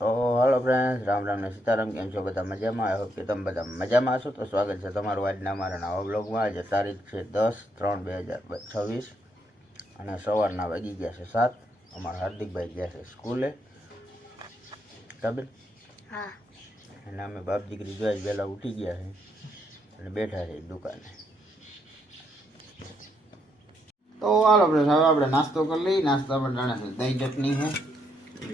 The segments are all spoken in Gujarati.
તો હાલો ફ્રેન્ડ્સ, રામ રામ ને સીતારામ. કેમ છો બધા? મજામાં? આઈ હોપ કે તમે બધા મજામાં હશો. તો સ્વાગત છે તમારું આજના અમારા નવા બ્લોગમાં. આજે તારીખ છે 10/3/2026 અને સવારના વાગી ગયા છે 7. અમારા હાર્દિકભાઈ ગયા છે સ્કૂલે. કાબેલ? હા. અને અમે બાપ દીકરી જોઈ વહેલા ઉઠી ગયા છે અને બેઠા છે દુકાને. તો હાલો ફ્રેન્ડ્સ, હવે આપણે નાસ્તો કરી લઈએ. નાસ્તા પર જાણે છે દહીં ચટણી છે,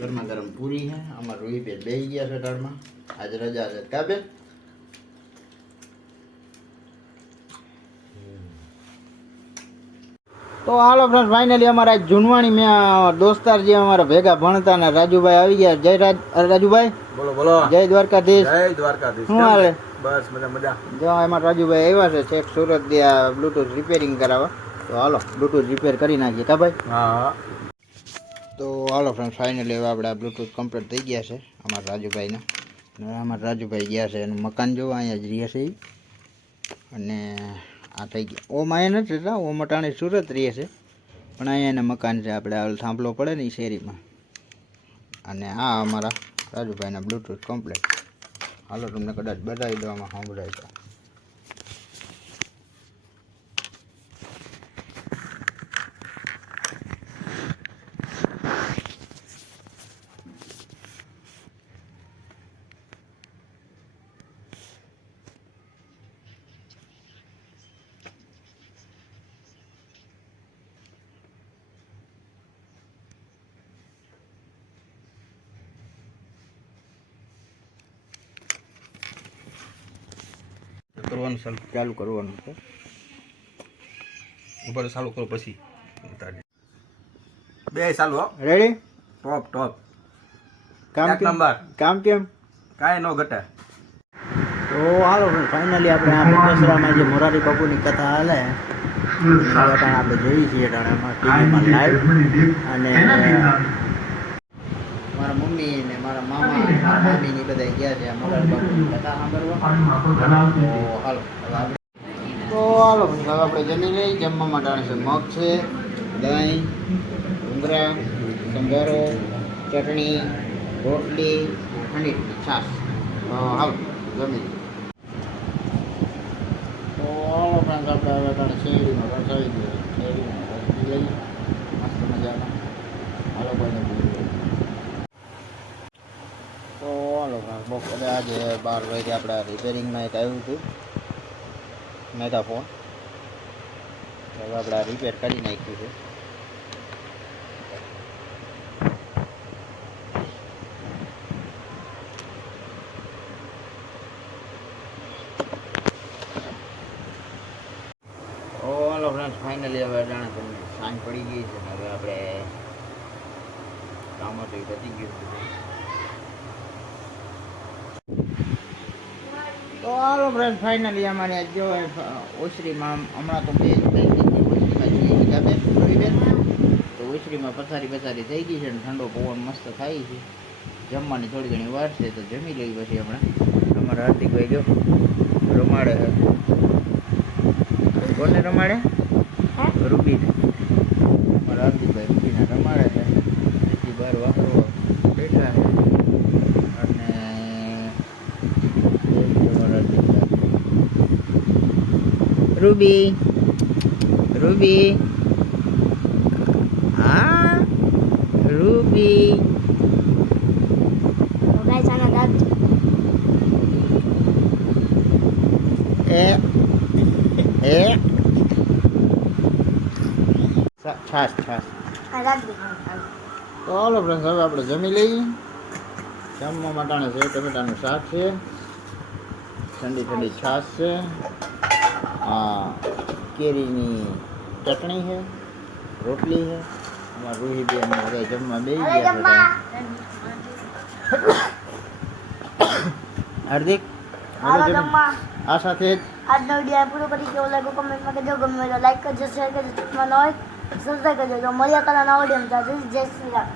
ગરમા ગરમ પૂરી છે. અમારા રોહિબેન બેસી ગયા છે ટાળમાં. આજે રજા છે. કાબેલ? તો હાલો ફ્રેન્ડ, ફાઇનલી અમારા જૂનવાણી મેં દોસ્તાર જે અમારા ભેગા ભણતા ને રાજુભાઈ આવી ગયા. જય રાજુભાઈ. બોલો બોલો. જય દ્વારકાધીશ. જય દ્વારકાધીશ. શું હાલે? બસ મજા મજા. જો એમાં રાજુભાઈ આવ્યા છે છેક સુરત ત્યાં બ્લૂટૂથ રિપેરિંગ કરાવવા. તો હાલો બ્લૂટૂથ રિપેર કરી નાખીએ. કા ભાઈ? હા. તો હાલો ફ્રેન્ડ, ફાઇનલી હવે આપણે બ્લૂટૂથ કમ્પ્લીટ થઈ ગયા છે અમારા રાજુભાઈના. અને અમારા રાજુભાઈ ગયા છે એનું મકાન જોવા, અહીંયા જ રહે છે ઈ. અને આ થઈ ગયા ઓમ અહીંયા નથી રહેતા, ઓમ અટાણે સુરત રહે છે, પણ અહીંયા એના મકાન છે. આપણે હાલ થાંભલો પડે ને એ શેરીમાં. અને આ અમારા રાજુભાઈના બ્લૂટૂથ કમ્પ્લીટ. હાલો તમને કદાચ બતાવી દો, આમાં સાંભળાય તો. કરવાનું ચાલુ કરવાનું છે. ઉપર ચાલુ કરો પછી બે ચાલુ હો. રેડી? ટોપ ટોપ. કામ એક નંબર. કામ કેમ? કાંઈ નો ઘટે. તો હાલો ફાઇનલી આપણે આ બગસરામાં જે મોરારી બાપુની કથા હાલે આપણે જોઈ છીએ ટીવીમાં લાઈવ. અને મારા મમ્મી ને મારા મામા મામી ની બધા ગયા છે મોરારી બાપુની કથા સાંભળવા. તો હાલો હવે આપણે જમી લઈ. જમવા માટે છે મગ છે, દહીં, ડુંગરા, સંભારો, ચટણી, રોટલી, ઠંડી છાશ. હાલો જમી. તો હાલો ફ્રેન્ડ, આપણે હવે તાણે શેરડીનો રસ આવી ગયો. શેરડીનો રસ પી લઈએ મસ્ત મજાના. હાલો કોઈને પૂછ્યું. તો હાલો ફ્રેન્ડ, બપોરે આજે 12 વાગે આપણે રિપેરિંગમાં એક આવ્યું હતું મેગા ફોન. હવે આપણે આ રિપેર કરી નાખ્યું છે. હાલો ફ્રેન્ડ્સ, ફાઇનલી હવે જાણે તમને સાંજ પડી ગઈ છે ને હવે આપણે કામ હતું એ પતી ગયું છે. તો હાલો ફ્રેન્ડ, ફાઇનલી અમારે જો ઓસરીમાં હમણાં તો બે થઈ ગઈ છે. ઓસરીમાં તો ઓસરીમાં પથારી થઈ ગઈ છે ને ઠંડો પવન મસ્ત થાય છે. જમવાની થોડી ઘણી વાર છે તો જમી લઈ પછી હમણાં. અમારા હાર્દિકભાઈ જો રમાડે છે. કોને રમાડે? રૂબીને. અમારા હાર્દિકભાઈ રૂબીને રમાડે છે. તેથી બહાર વાપરવા બેઠા છે. અને રૂબી રૂબી હા રૂબી છાશ છાશ. તો હાલો ફ્રેન્ડ્સ, હવે આપણે જમી લઈએ. જમવા માટાણે છે ટમેટાનું શાક છે, ઠંડી ઠંડી છાશ છે, કેરીની ચટણી છે, રોટલી છે. અમારા રૂહીબેન બધા જમવા બેસી ગયા હતા. હાર્દિક આ સાથે જ આજનો વિડીયો પૂરો કરી કેવો લાગ્યો કમેન્ટમાં કહેજો. ગમે તો લાઈક કરજો, શેર કરજો, ચૂકમાં ન હોય સબસ્ક્રાઈબ કરજો. મળ્યા કલા નવા વિડીયો. જય શ્રી રામ.